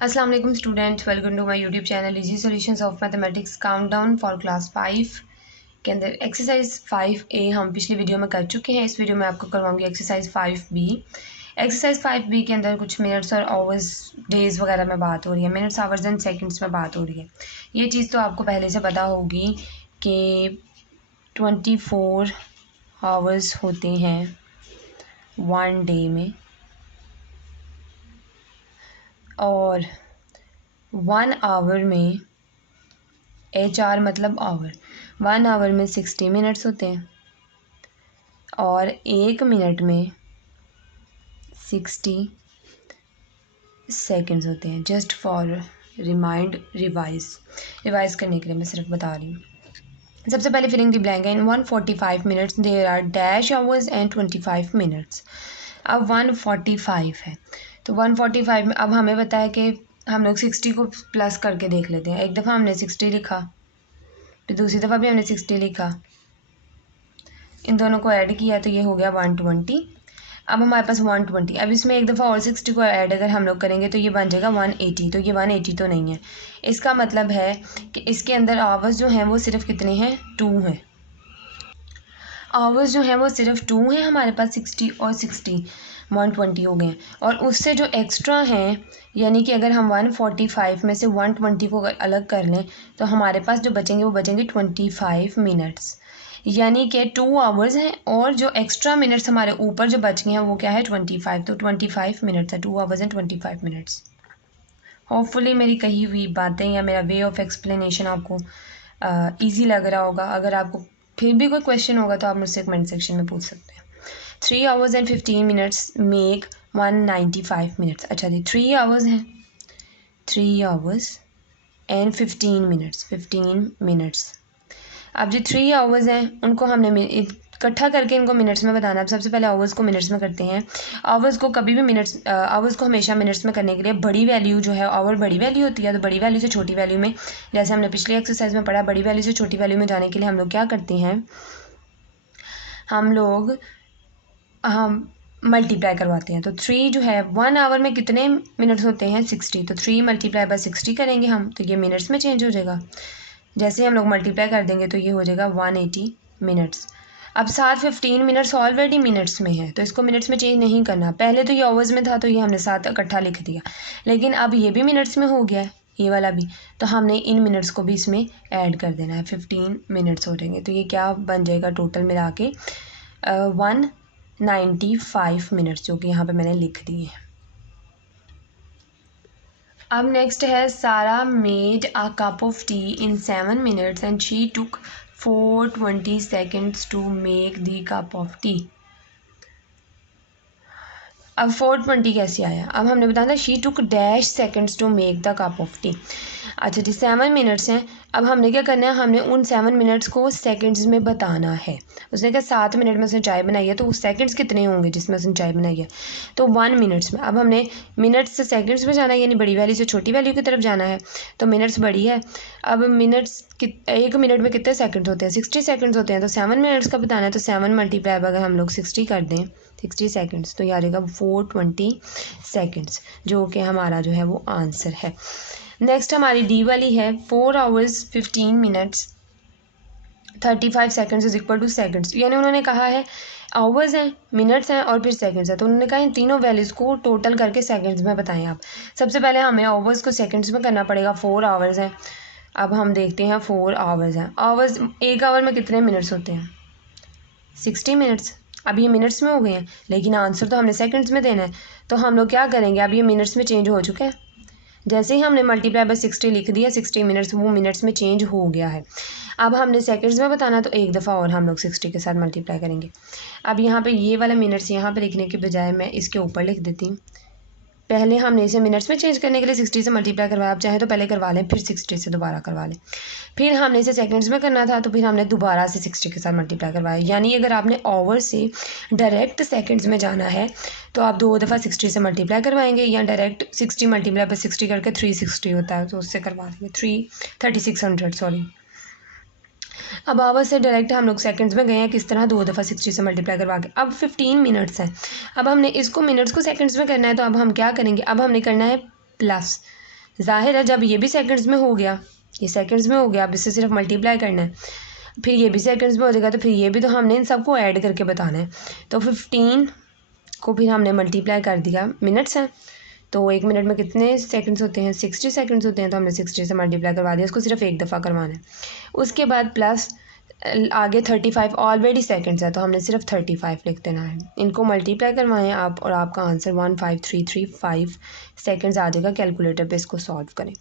अस्सलाम वालेकुम students, welcome to my YouTube channel easy solutions of mathematics countdown for class 5 के अंदर exercise 5A हम पिछली वीडियो में कर चुके हैं। इस वीडियो में आपको करवाऊंगी एक्सरसाइज 5B। एक्सरसाइज 5B के अंदर कुछ मिनट्स और आवर्स डेज़ वगैरह में बात हो रही है, मिनट्स आवर्स एंड सेकंड्स में बात हो रही है। ये चीज़ तो आपको पहले से पता होगी कि 24 आवर्स होते हैं वन डे में और 1 आवर में HR मतलब आवर, 1 आवर में 60 मिनट्स होते हैं और 1 मिनट में 60 सेकंड्स होते हैं। जस्ट फॉर रिवाइज करने के लिए मैं सिर्फ बता रही हूँ। सबसे पहले filling the blank in 145 minutes there are dash hours and 25 minutes. अब 145 है तो 145 में अब हमें पता है कि हम लोग 60 को प्लस करके देख लेते हैं। एक दफ़ा हमने 60 लिखा, फिर दूसरी दफ़ा भी हमने 60 लिखा, इन दोनों को ऐड किया तो ये हो गया 120। अब हमारे पास 120, अब इसमें एक दफ़ा और 60 को ऐड अगर हम लोग करेंगे तो ये बन जाएगा 180। तो ये 180 तो नहीं है, इसका मतलब है कि इसके अंदर आवर्स जो हैं वो सिर्फ कितने हैं, 2 हैं। आवर्स जो हैं वो सिर्फ 2 हैं हमारे पास, 60 और 60 120 हो गए हैं। और उससे जो एक्स्ट्रा हैं, यानी कि अगर हम 145 में से 120 को अगर अलग कर लें तो हमारे पास जो बचेंगे वो बचेंगे 25 मिनट्स, यानी कि 2 आवर्स हैं और जो एक्स्ट्रा मिनट्स हमारे ऊपर जो बच गए हैं वो क्या है 25। तो 25 मिनट्स है, 2 आवर्स एंड 25 मिनट्स। होपफुली मेरी कही हुई बातें या मेरा वे ऑफ एक्सप्लेनेशन आपको ईजी लग रहा होगा। अगर आपको फिर भी कोई क्वेश्चन होगा तो आप मुझसे कमेंट सेक्शन में पूछ सकते हैं। 3 hours and 15 minutes make 195 minutes. अच्छा जी, 3 आवर्स हैं, 3 आवर्स एंड 15 मिनट्स। अब जो 3 आवर्स हैं उनको हमने इकट्ठा करके इनको मिनट्स में बताना। अब सबसे पहले आवर्स को मिनट्स में करते हैं। आवर्स को कभी भी मिनट्स, आवर्स को हमेशा मिनट्स में करने के लिए बड़ी वैल्यू जो है, आवर बड़ी वैल्यू होती है, तो बड़ी वैल्यू से छोटी वैल्यू में, जैसे हमने पिछली एक्सरसाइज में पढ़ा, बड़ी वैल्यू से छोटी वैल्यू में जाने के लिए हम लोग क्या करते हैं, हम मल्टीप्लाई करवाते हैं। तो 3 जो है 1 आवर में कितने मिनट्स होते हैं, 60। तो 3 मल्टीप्लाई बाय 60 करेंगे हम तो ये मिनट्स में चेंज हो जाएगा। जैसे ही हम लोग मल्टीप्लाई कर देंगे तो ये हो जाएगा 180 मिनट्स। अब साथ 15 मिनट्स ऑलरेडी मिनट्स में है तो इसको मिनट्स में चेंज नहीं करना। पहले तो ये आवर्स में था तो ये हमने साथ इकट्ठा लिख दिया, लेकिन अब ये भी मिनट्स में हो गया है, ये वाला भी, तो हमने इन मिनट्स को भी इसमें ऐड कर देना है। 15 मिनट्स हो जाएंगे तो ये क्या बन जाएगा टोटल मिला के 195 मिनट्स, जो कि यहाँ पे मैंने लिख दिए। अब नेक्स्ट है Sara made a cup of tea in 7 minutes and she took 420 seconds to make the cup of tea. अब 420 कैसे आया, अब हमने बताया था she took dash seconds to make the cup of tea. अच्छा जी, 7 मिनट्स हैं। अब हमने क्या करना है, हमने उन 7 मिनट्स को सेकंड्स में बताना है। उसने कहा 7 मिनट में उसने चाय बनाई है तो उस सेकंड्स कितने होंगे जिसमें उसने चाय बनाई है, तो 1 मिनट्स में। अब हमने मिनट्स से सेकंड्स में जाना है, यानी बड़ी वैल्यू से छोटी वैल्यू की तरफ जाना है, तो मिनट्स बड़ी है। अब मिनट्स 1 मिनट में कितने सेकंड्स होते हैं, 60 सेकंड्स होते हैं, तो 7 मिनट्स का बताना है। तो 7 मल्टीप्लाई अगर हम लोग 60 कर दें, 60 सेकंड्स, तो ये आ जाएगा 420 सेकंड्स, जो कि हमारा जो है वो आंसर है। नेक्स्ट हमारी डी वाली है 4 hours 15 minutes 35 seconds is equal two seconds, यानी उन्होंने कहा है आवर्स हैं, मिनट्स हैं और फिर सेकंड्स हैं, तो उन्होंने कहा इन तीनों वैल्यूज़ को टोटल करके सेकंड्स में बताएं आप। सबसे पहले हमें आवर्स को सेकंड्स में करना पड़ेगा। 4 आवर्स हैं, अब हम देखते हैं 4 आवर्स हैं। आवर्स, 1 आवर में कितने मिनट्स होते हैं, 60 मिनट्स। अब ये मिनट्स में हो गए हैं, लेकिन आंसर तो हमने सेकंड्स में देना है, तो हम लोग क्या करेंगे, अब ये मिनट्स में चेंज हो चुके हैं। जैसे ही हमने मल्टीप्लाई बाय 60 लिख दिया, 60 मिनट्स वो मिनट्स में चेंज हो गया है। अब हमने सेकंड्स में बताना, तो एक दफ़ा और हम लोग 60 के साथ मल्टीप्लाई करेंगे। अब यहाँ पे ये वाला मिनट्स यहाँ पे लिखने के बजाय मैं इसके ऊपर लिख देती हूँ। पहले हमने इसे मिनट्स में चेंज करने के लिए 60 से मल्टीप्लाई करवाया, आप चाहे तो पहले करवा लें फिर 60 से दोबारा करवा लें। फिर हमने इसे सेकंड्स में करना था तो फिर हमने दोबारा से 60 के साथ मल्टीप्लाई करवाया। यानी अगर आपने आवर से डायरेक्ट सेकंड्स में जाना है तो आप 2 दफ़ा 60 से मल्टीप्लाई करवाएंगे, या डायरेक्ट 60 मल्टीप्लाई बाय 60 करके 360 होता है तो उससे करवा देंगे 3600 सॉरी। अब आवर से डायरेक्ट हम लोग सेकंड्स में गए हैं, किस तरह, 2 दफ़ा 60 से मल्टीप्लाई करवा के। अब 15 मिनट्स हैं, अब हमने इसको मिनट्स को सेकंड्स में करना है, तो अब हम क्या करेंगे, अब हमने करना है प्लस। ज़ाहिर है जब ये भी सेकंड्स में हो गया, ये सेकंड्स में हो गया, अब इससे सिर्फ मल्टीप्लाई करना है, फिर ये भी सेकंड्स में हो जाएगा, तो फिर ये भी, तो हमने इन सबको ऐड करके बताना है। तो 15 को फिर हमने मल्टीप्लाई कर दिया, मिनट्स हैं, तो 1 मिनट में कितने सेकंड्स होते हैं, 60 सेकंड्स होते हैं, तो हमने 60 से मल्टीप्लाई करवा दिया, उसको सिर्फ एक दफ़ा करवाना है। उसके बाद प्लस आगे 35 ऑलरेडी सेकंड्स है, तो हमने सिर्फ 35 लिख देना है। इनको मल्टीप्लाई करवाएं आप और आपका आंसर 15335 सेकंड्स आ जाएगा। कैलकुलेटर पे इसको सॉल्व करें।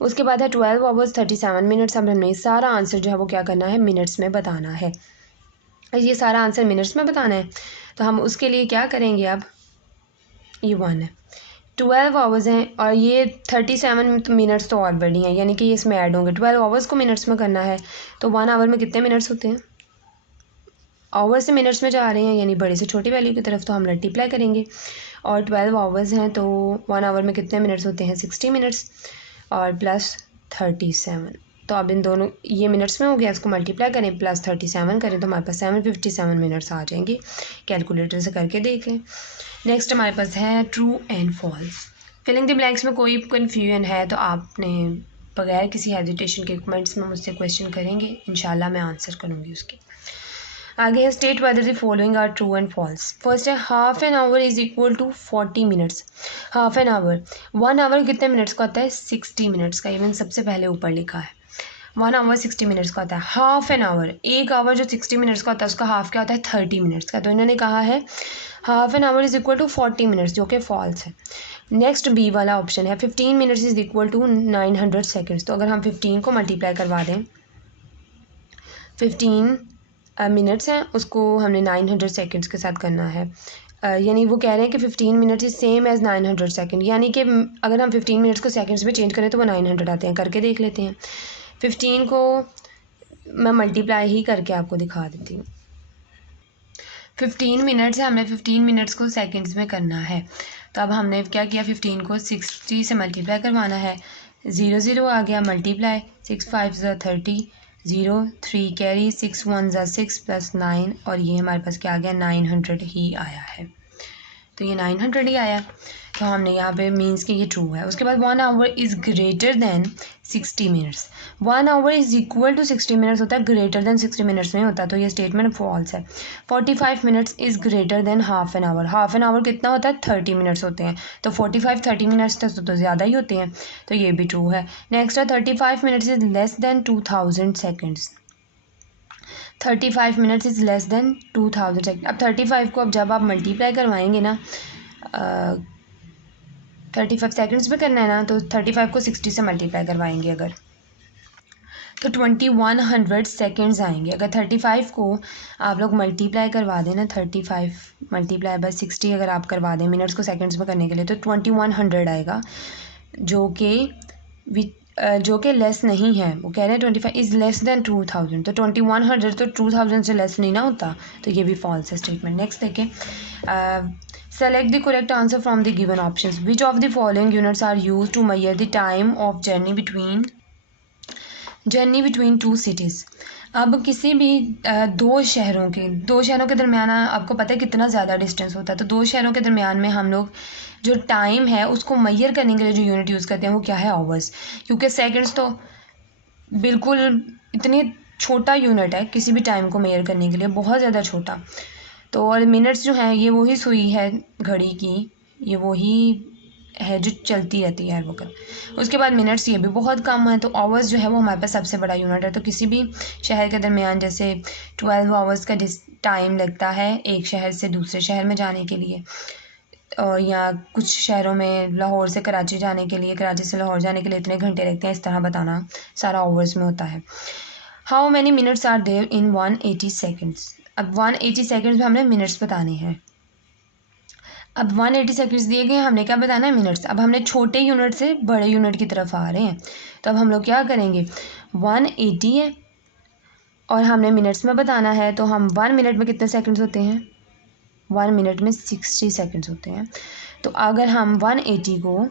उसके बाद है 12 आवर्स 37 मिनट्स। अब हमने सारा आंसर जो है वो क्या करना है, मिनट्स में बताना है। ये सारा आंसर मिनट्स में बताना है, तो हम उसके लिए क्या करेंगे, अब ये 1 है, 12 आवर्स हैं और ये 37 मिनट्स तो ऑलरेडी हैं, यानी कि ये इसमें ऐड होंगे। 12 आवर्स को मिनट्स में करना है, तो 1 आवर में कितने मिनट्स होते हैं, आवर से मिनट्स में जा रहे हैं, यानी बड़े से छोटी वैल्यू की तरफ, तो हम मल्टीप्लाई करेंगे। और 12 आवर्स हैं तो 1 आवर में कितने मिनट्स होते हैं, 60 मिनट्स, और प्लस 37। तो अब इन दोनों, ये मिनट्स में हो गया, इसको मल्टीप्लाई करें, प्लस 37 करें, तो हमारे पास 757 मिनट्स आ जाएंगे। कैलकुलेटर से करके देख लें। नेक्स्ट हमारे पास है true and false. Filling the blanks में कोई कन्फ्यूजन है तो आपने बगैर किसी हेजिटेशन के कमेंट्स में मुझसे क्वेश्चन करेंगे, इंशाल्लाह मैं आंसर करूँगी उसके। आगे है state whether the following are true and false. First है half an hour is equal to 40 minutes. Half an hour, 1 hour कितने मिनट्स का होता है, 60 मिनट्स का। इवन सबसे पहले ऊपर लिखा है 1 आवर 60 मिनट्स का होता है। हाफ एन आवर, एक आवर जो 60 मिनट्स का होता है उसका हाफ क्या होता है, 30 मिनट्स का। तो इन्होंने कहा है half an hour is equal to 40 minutes, जो कि फॉल्स है। नेक्स्ट बी वाला ऑप्शन है 15 minutes is equal to 900 seconds. तो अगर हम 15 को मल्टीप्लाई करवा दें, 15 मिनट्स हैं, उसको हमने 900 सेकंड्स के साथ करना है। यानी वो कह रहे हैं कि 15 minutes is same as 900 second, यानी कि अगर हम 15 मिनट्स को सेकंड्स में चेंज करें तो वो 900 आते हैं। करके देख लेते हैं। 15 को मैं मल्टीप्लाई ही करके आपको दिखा देती हूँ। 15 मिनट्स है, हमें 15 मिनट्स को सेकंड्स में करना है। तो अब हमने क्या किया, 15 को 60 से मल्टीप्लाई करवाना है। 0 0 आ गया, मल्टीप्लाई 6 5 ज़ा 30, 0 3 कैरी, 6 1 ज़ा 6 प्लस 9, और ये हमारे पास क्या आ गया, 900 ही आया है। तो ये 900 ही आया, तो हमने यहाँ पे मीन्स कि ये ट्रू है। उसके बाद 1 hour is greater than 60 minutes. 1 hour is equal to 60 minutes होता है, ग्रेटर दैन 60 मिनट्स नहीं होता, तो ये स्टेटमेंट फॉल्स है। 45 minutes is greater then half an our. Half an our कितना होता है, 30 मिनट्स होते हैं, तो 45 30 मिनट्स तो ज़्यादा ही होते हैं, तो ये भी ट्रू है। नेक्स्ट है 35 minutes is less than 2000 seconds. 35 minutes is less than 2000 second. अब 35 को अब जब आप मल्टीप्लाई करवाएंगे ना, 35 सेकेंड्स में करना है ना, तो 35 को 60 से मल्टीप्लाई करवाएंगे अगर, तो 2100 सेकेंड्स आएंगे। अगर 35 को आप लोग मल्टीप्लाई करवा दें ना, 35 मल्टीप्लाई बाय 60 अगर आप करवा दें मिनट्स को सेकेंड्स में करने के लिए, तो 2100 आएगा, जो कि लेस नहीं है। वो कह रहे हैं 25 इज़ लेस दैन 2000, तो 2100 तो 2000 से लेस नहीं ना होता, तो ये भी फॉल्स है स्टेटमेंट। नेक्स्ट देखें, select the correct answer from the given options. Which of the following units are used to measure the time of journey between two cities. अब किसी भी दो शहरों के दरमियान आपको पता है कितना ज़्यादा डिस्टेंस होता है, तो दो शहरों के दरमियान में हम लोग जो टाइम है उसको मैयर करने के लिए जो यूनिट यूज़ करते हैं वो क्या है, आवर्स। क्योंकि सेकंड्स तो बिल्कुल इतनी छोटा यूनिट है किसी भी टाइम को मेयर करने के लिए, बहुत ज़्यादा छोटा। तो और मिनट्स जो हैं ये वही सुई है घड़ी की, ये वही है जो चलती रहती है हर वक्त। उसके बाद मिनट्स ये भी बहुत कम है, तो आवर्स जो है वो हमारे पास सबसे बड़ा यूनिट है। तो किसी भी शहर के दरमियान जैसे 12 आवर्स का टाइम लगता है एक शहर से दूसरे शहर में जाने के लिए, और या कुछ शहरों में लाहौर से कराची जाने के लिए, कराची से लाहौर जाने के लिए इतने घंटे लगते हैं, इस तरह बताना सारा आवर्स में होता है। How many minutes are there in 180 seconds. अब 180 सेकेंड्स में हमने मिनट्स बताने हैं। अब 180 सेकेंड्स दिए गए, हमने क्या बताना है, मिनट्स। अब हमने छोटे यूनिट से बड़े यूनिट की तरफ आ रहे हैं, तो अब हम लोग क्या करेंगे, 180 है और हमने मिनट्स में बताना है, तो हम 1 मिनट में कितने सेकेंड्स होते हैं, 1 मिनट में 60 सेकेंड्स होते हैं। तो अगर हम 180 को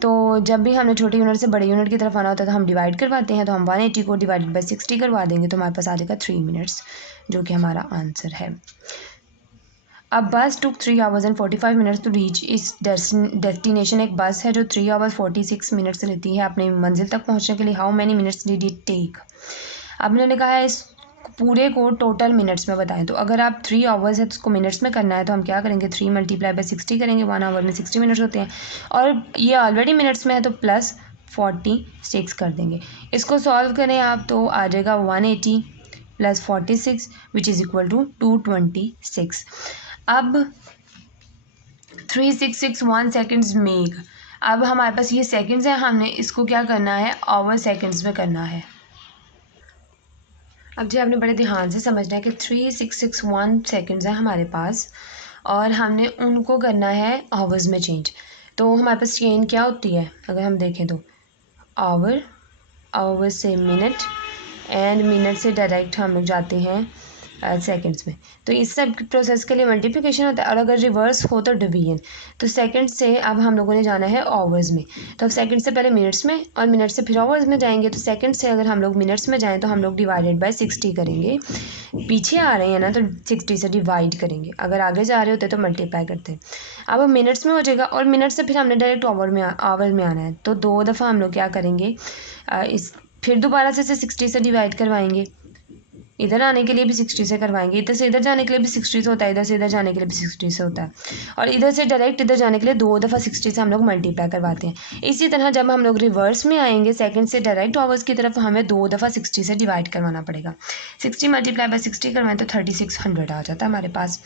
तो जब भी हमने छोटे यूनिट से बड़े यूनिट की तरफ आना होता है तो हम डिवाइड करवाते हैं, तो हम 180 को डिवाइडेड बाई 60 करवा देंगे, तो हमारे पास आ जाएगा 3 मिनट्स, जो कि हमारा आंसर है। अब bus took 3 hours and 45 minutes to reach इस डेस्टिनेशन। एक बस है जो 3 hours 46 minutes लेती है अपनी मंजिल तक पहुंचने के लिए। How many minutes did it take. अब उन्होंने कहा है इस पूरे को टोटल मिनट्स में बताएं। तो अगर आप 3 hours है तो उसको मिनट्स में करना है तो हम क्या करेंगे, 3 × 60 करेंगे। 1 hour में 60 मिनट्स होते हैं और ये ऑलरेडी मिनट्स में है तो प्लस 46 कर देंगे। इसको सॉल्व करें आप तो आ जाएगा 180 + 46 विच इज़ इक्वल टू 226। अब 3661 सेकेंड्स मेक। अब हमारे पास ये सेकेंड्स है, हमने इसको क्या करना है, आवर सेकेंड्स में करना है। अब जी आपने बड़े ध्यान से समझना है कि 3661 सेकेंड्स हैं हमारे पास और हमने उनको करना है आवर्स में चेंज। तो हमारे पास चेन क्या होती है अगर हम देखें तो आवर से मिनट एंड मिनट से डायरेक्ट हम लोग जाते हैं सेकंड्स में। तो इस सब प्रोसेस के लिए मल्टीप्लिकेशन होता है और अगर रिवर्स हो तो डिवीजन। तो सेकंड से अब हम लोगों ने जाना है आवर्स में। तो अब सेकंड से पहले मिनट्स में और मिनट से फिर आवर्स में जाएंगे। तो सेकंड से अगर हम लोग मिनट्स में जाएं तो हम लोग डिवाइडेड बाय 60 करेंगे। पीछे आ रहे हैं ना तो 60 से डिवाइड करेंगे, अगर आगे जा रहे होते तो मल्टीप्लाई करते हैं। अब मिनट्स में हो जाएगा और मिनट से फिर हमने डायरेक्ट आवर में आना है। तो 2 दफ़ा हम लोग क्या करेंगे, इस फिर दोबारा से 60 से डिवाइड करवाएंगे। इधर आने के लिए भी 60 से करवाएंगे, इधर से इधर जाने के लिए भी 60 से होता है, इधर से इधर जाने के लिए भी 60 से होता है और इधर से डायरेक्ट इधर जाने के लिए 2 दफ़ा 60 से हम लोग मल्टीप्लाई करवाते हैं। इसी तरह जब हम लोग रिवर्स में आएंगे सेकंड से डायरेक्ट आवर्स की तरफ, हमें 2 दफ़ा 60 से डिवाइड करवाना पड़ेगा। 60 × 60 करवाएं तो 3600 आ जाता है हमारे पास।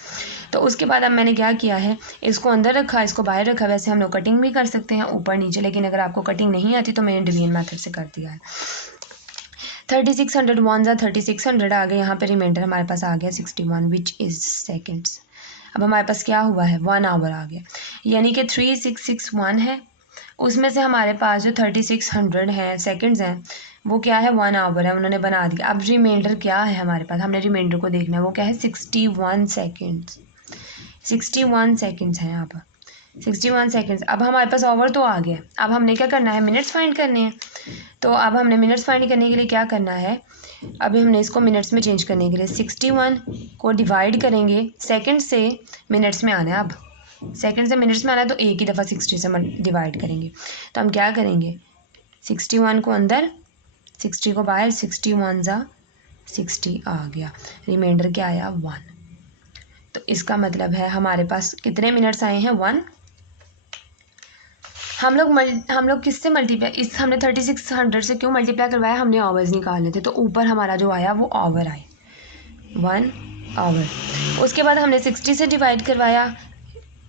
तो उसके बाद अब मैंने क्या किया है, इसको अंदर रखा, इसको बाहर रखा। वैसे हम लोग कटिंग भी कर सकते हैं ऊपर नीचे, लेकिन अगर आपको कटिंग नहीं आती तो मैंने डिवीजन मेथड से कर दिया है। 3600 1 ज़ा 3600 आ गए। यहाँ पे रिमाइंडर हमारे पास आ गया 61 विच इज़ सेकेंड्स। अब हमारे पास क्या हुआ है, 1 आवर आ गया, यानी कि 3661 है उसमें से हमारे पास जो 3600 है सेकेंड्स हैं वो क्या है, 1 आवर है, उन्होंने बना दिया। अब रिमाइंडर क्या है हमारे पास, हमने रिमाइंडर को देखना है, वो क्या है 61 सेकेंड्स। 61 सेकेंड्स हैं यहाँ पर 61 सेकेंड्स। अब हमारे पास ओवर तो आ गया, अब हमने क्या करना है, मिनट्स फाइंड करने हैं। तो अब हमने मिनट्स फाइंड करने के लिए क्या करना है, अभी हमने इसको मिनट्स में चेंज करने के लिए 61 को डिवाइड करेंगे, सेकंड से मिनट्स में आना है। अब सेकंड से मिनट्स में आना है तो एक ही दफ़ा 60 से डिवाइड करेंगे। तो हम क्या करेंगे, 61 को अंदर 60 को बाहर, 61 ज़ा 60 आ गया, रिमाइंडर क्या आया 1। तो इसका मतलब है हमारे पास कितने मिनट्स आए हैं, 1। हम लोग किससे मल्टीप्लाई, इस हमने 3600 से क्यों मल्टीप्लाई करवाया, हमने आवर्स निकालने थे। तो ऊपर हमारा जो आया वो आवर आए, 1 आवर। उसके बाद हमने 60 से डिवाइड करवाया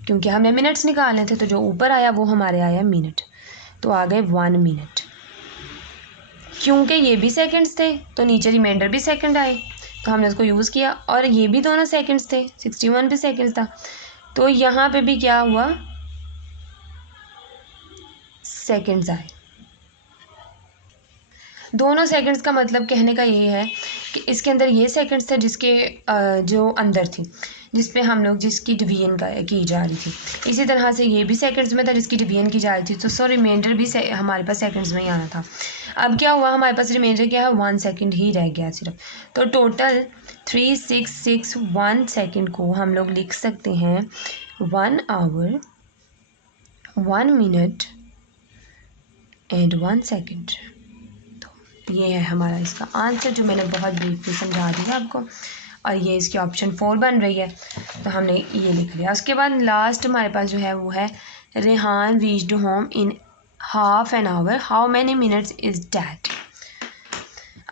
क्योंकि हमने मिनट्स निकालने थे, तो जो ऊपर आया वो हमारे आया मिनट, तो आ गए 1 मिनट। क्योंकि ये भी सेकंड्स थे तो नीचे रिमाइंडर भी सेकंड आए, तो हमने उसको यूज़ किया। और ये भी दोनों सेकंड्स थे, 61 भी सेकंड्स था, तो यहाँ पे भी क्या हुआ, सेकंड्स आए। दोनों सेकंड्स का मतलब कहने का ये है कि इसके अंदर ये सेकंड्स थे जिसके जो अंदर थी, जिस पे हम लोग जिसकी डिवीजन की जा रही थी। इसी तरह से ये भी सेकंड्स में था जिसकी डिवीजन की जा रही थी, तो रिमाइंडर भी हमारे पास सेकंड्स में ही आना था। अब क्या हुआ, हमारे पास रिमाइंडर क्या है, 1 सेकंड ही रह गया सिर्फ। तो टोटल 3661 सेकंड को हम लोग लिख सकते हैं 1 आवर 1 मिनट एंड 1 सेकेंड। तो ये है हमारा इसका आंसर, जो मैंने बहुत ब्रीफली समझा दिया आपको। और ये इसकी ऑप्शन 4 बन रही है, तो हमने ये लिख लिया। उसके बाद लास्ट हमारे पास जो है वो है, Rehan reached home in half an our, how many minutes is that.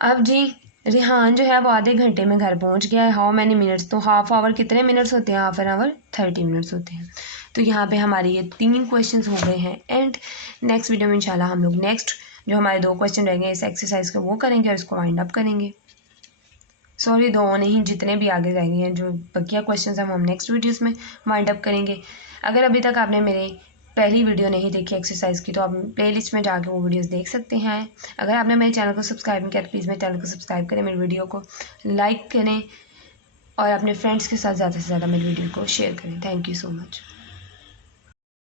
अब जी रेहान जो है वो आधे घंटे में घर पहुंच गया है, हाउ मैनी मिनट्स, तो हाफ आवर कितने मिनट्स होते हैं, हाफ एन आवर 30 मिनट्स होते हैं। तो यहाँ पे हमारे ये 3 क्वेश्चंस हो गए हैं। एंड नेक्स्ट वीडियो में इंशाल्लाह हम लोग नेक्स्ट जो हमारे 2 क्वेश्चन रहेंगे इस एक्सरसाइज का वो करेंगे और इसको वाइंड अप करेंगे। सॉरी 2 नहीं, जितने भी आगे रहेंगे हैं जो बकिया क्वेश्चन हैं वो हम नेक्स्ट वीडियोज़ में वाइंड अप करेंगे। अगर अभी तक आपने मेरे पहली वीडियो नहीं देखी एक्सरसाइज की तो आप प्लेलिस्ट में जाके वो वीडियोस देख सकते हैं। अगर आपने मेरे चैनल को सब्सक्राइब नहीं किया तो प्लीज़ मेरे चैनल को सब्सक्राइब करें, मेरी वीडियो को लाइक करें और अपने फ्रेंड्स के साथ ज़्यादा से ज़्यादा मेरी वीडियो को शेयर करें। Thank you so much.